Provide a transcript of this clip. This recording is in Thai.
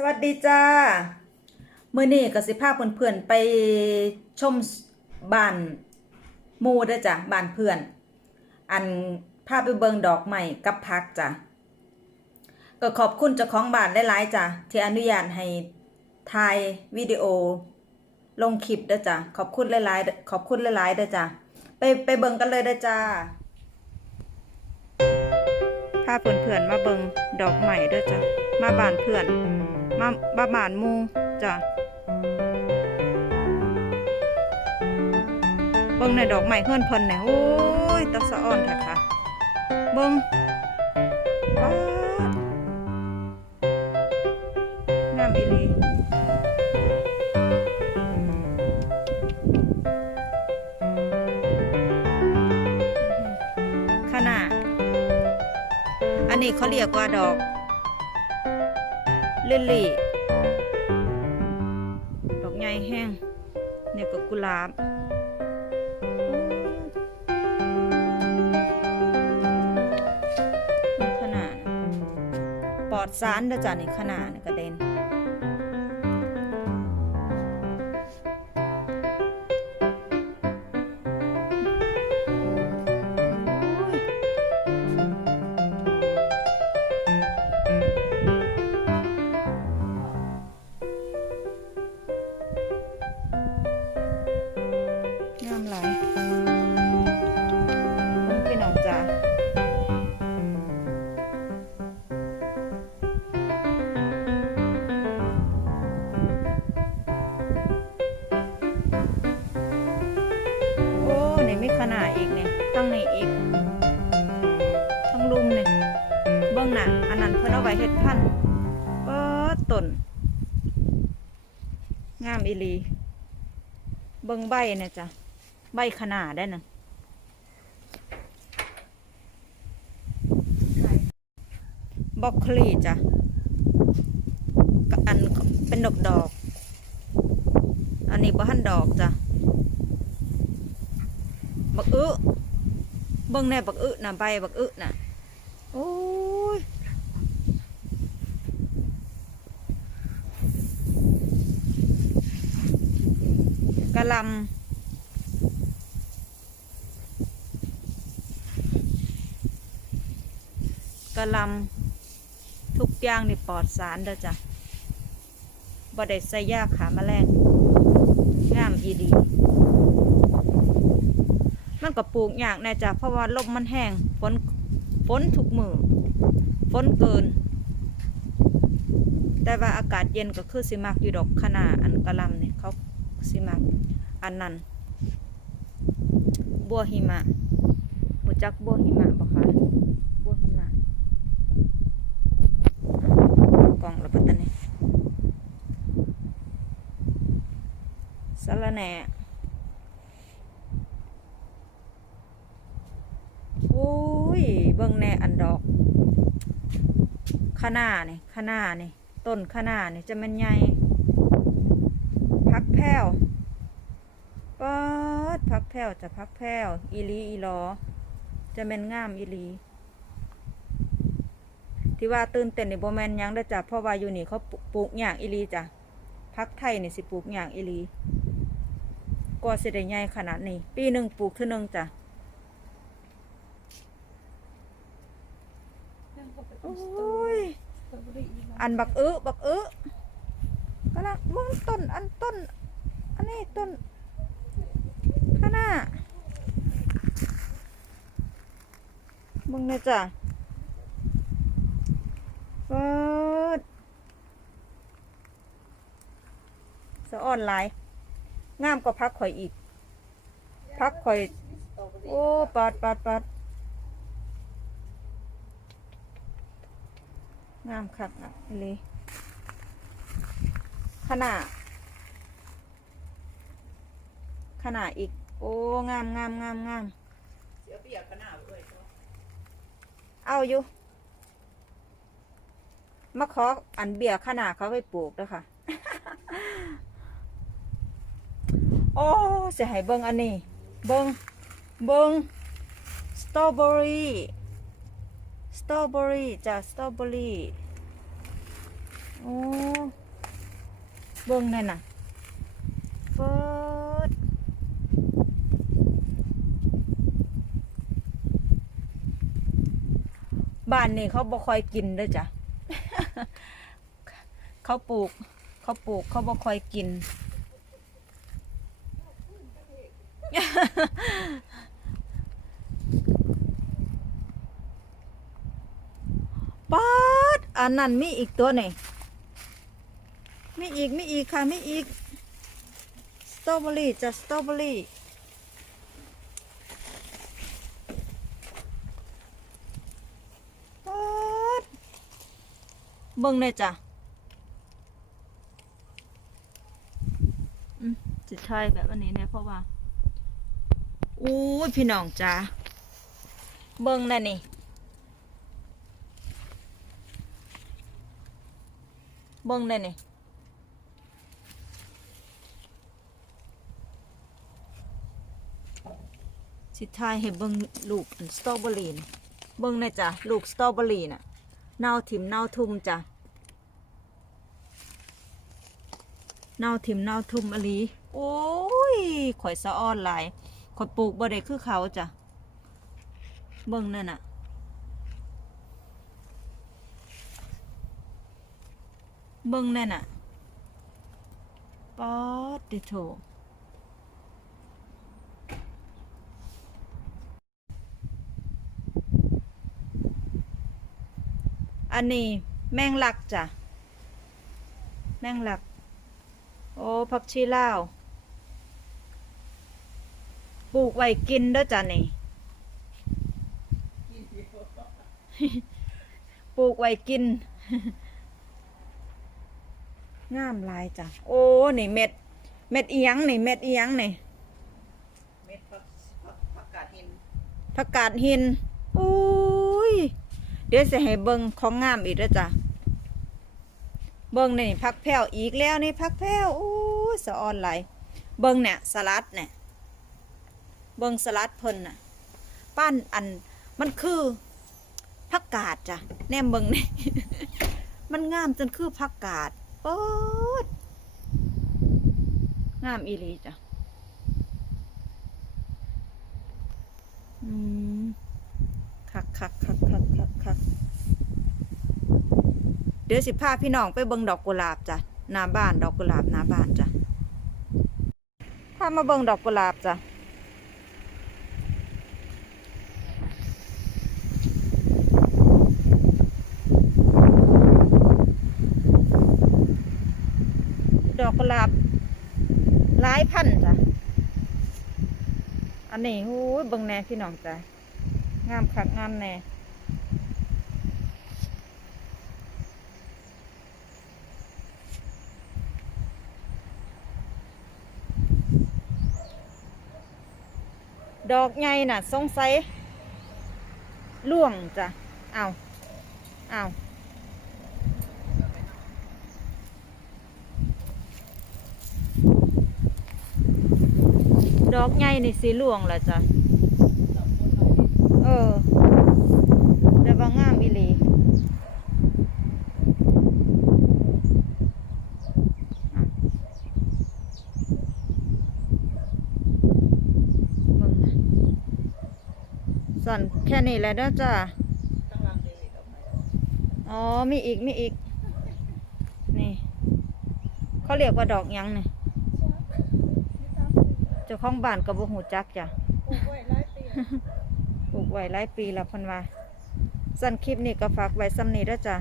สวัสดีจ้าเมื่อนี้ก็สิพาเพื่อนๆไปชมบ้านมูด้จ้ะบ้านเพื่อน อันพาไปเบิงดอกใหม่กับพักจ้ะก็ขอบคุณเจ้าของบ้านหลายๆจ้ะที่อนุญาตให้ถ่ายวิดีโอ ลงคลิปด้จ้ะขอบคุณหลายๆขอบคุณหลายๆด้จ้ะไปไปเบิงกันเลยด้จ้าพาเพื่อนๆมาเบิงดอกใหม่ด้จ้ะมาบ้านเพื่อน มาบาบานมูจ้ะเบิ่งในดอกไม้เพื่อนเพิ่นเนี่ยโอ้ยตะสะอ่อนแท้ค่ะเบิ่งป๊าดงามอีหลีขนาดอันนี้เขาเรียกว่าดอก ลิลลี่ดอกใหญ่แห้งเนี่ยก็กุหลาบนี่ขนาด ปลอดสารเด้อจ้ะนี่ขนาดนี่กระเด็น ขนาดอีกเนี่ยทั้งในอีกทั้งลุมเนี่ยเบิ่งหน่ะอันนั้นเพิ่นเอาไว้เฮ็ดพันธุ์เปิดต้นงามอีลี เบิ่งใบเนี่ยจ้ะใบขนาดได้น่ะบล็อกคลีจ้ะอันเป็นดอกดอก อันนี้บ่ทันดอกจ้ะ บักอึเบิ่งแน่บักอึน่ะใบบักอึน่ะโอ้ยกะลำกะลำทุกอย่างนี่ปลอดสารเด้อจ้ะบ่ได้ใส่ยาขาแมลงงามอีดี มันก็ปลูกยากแน่จ้ะเพราะว่าลมมันแห้งฝนฝนทุกมือฝนเกิน แต่ว่าอากาศเย็นก็คือสิมักอยู่ดอกขนาอันกะลำเนี่ยเขาสิมักอันนั้นบัวหิมะหูจักบัวหิมะบ่คะบัวหิมะกล่องระเบิดตันนี้สะรแหน่โอ้ย เบิ่งแน่อันดอกขาหน้านี่ขาหน้านี่ต้นขาหน้านี่จะมันใหญ่พักแพ้วปัดพักแพ้วจะพักแพ้วอีลีอีลอ จะแม่นงามอีลี ที่ว่าตื่นเต้นในี่บ่แมนยังเด้จ้ะเพราะว่าอยู่นี่เขาปลูกหญ้าอีลีจ้ะพักไทยนี่สิปลูกหญ้าอีลีก็เสิได้ใหญ่ขนาดนี้ ปีหนึ่งปลูกเท่านึงจ้ะ โอ้ยอันบักอึบักอึก็ละมึงต้นอันต้น อันนี้ต้นข้างหน้ามึงนะจ้ะเปิดสะอ่อนหลายงามกว่าพักข่อยอีก พักข่อย โอ้ปาดปาดปาด งามคักอะเลยขนาดขนาดอีก โอ้งามงามงามงามเสียเปียกขนาดเลยเอาอยู่ มาขออันเบียร์ขนาดเขาไปปลูกด้วค่ะ โอ้เสียหายเบิ้งอันนี้ เบิ้งเบิ้งสตรอเบอรี่ ตรอเบอรี่จ้ะสตรอเบอรี่โอ้เบิ่งนั่นะเปิดบ้านนี่เขาบ่ค่อยกินด้อจ้ะเขาปลูก เขาปลูกเขาบ่ค่อยกิน ป๊าดอันนั้นมีอีกตัวหนึ่งมีอีกมีอีกค่ะมีอีกสตรอเบอรี่จะสตรอเบอรี่ป๊าดเบิ่งเลยจ้ะอืมจะใช่แบบอันนี้เนี่ยเพราะว่าอู้ยพี่น้องจ้าเบิ่งน่ะนี่ เบิ่งได้นี่สิทายให้เบิ่งลูกสตรอเบอรี่เบิ่งได้จ้ะลูกสตรอเบอรี่น่ะเน่าถิ่มเน่าทุ่มจ้ะเน่าถิ่มเน่าทุ่มอลีโอ้ยข่อยสะอ้อนหลายข่อยปลูกบ่ได้คือเขาจ้ะเบิ่งนั่นน่ะ เบิ่งนั่นน่ะป๊อดดิโถอันนี้แมงลักจ้ะ แมงลัก โอ้ผักชีลาวปลูกไว้กินเด้อจ้ะนี่ปลูกไว้กิน งามหลายจ้ะ โอ้นี่เม็ด เม็ดอีหยังนี่เม็ดอีหยังนี่เม็ดผักผักผักกาดหินผักกาดหินโอ้ยเดี๋ยวจะให้เบิ่งของงามอีกแล้วจ้ะเบิ่งนี่ผักแพ้วอีกแล้วนี่ผักแพ้วโอ้ยสะออนไหลายเบิ่งเนี่ยสลัดเนี่ยเบิ่งสลัดเพิ่นน่ะปั้นอันมันคือผักกาดจ้ะแนมเบิ่งนี่มันงามจนคือผักกาด ป๊ดงามอีลีจ้ะอืมคักคักคักคักคักคักเดี๋ยวสิพาพี่น้องไปเบิ่งดอกกุหลาบจ้ะหน้าบ้านดอกกุหลาบหน้าบ้านจ้ะพามาเบิ่งดอกกุหลาบจ้ะดอกกุหลาบหลายพันจ้ะ อั นนี้โอ้ยเบิ่งแน่พี่น้องจ้ะงามคักงามแน่ดอกใหญ่น่ะสงสัยล่วงจ้ะ เอา เอา ดอกใหญ่นี่สีล่วงละจ้ะ เออ แต่ว่างามอีหลีอะเบิ่งนะสั่นแค่นี้แหละเด้อจ้าตั้งลำเลยดอกไม้อ๋อ มีอีก มีอีก นี่ เขาเรียกว่าดอกยังเนี่ย เจ้าของบ้านกับบุหูจักจ้ะปลูกไว้หลายปีปลูกไว้หลายปีแล้วเพันว่าสั้นคลิปนี้ก็ฝากไว้ซ้ำนี้เด้อจ้ะ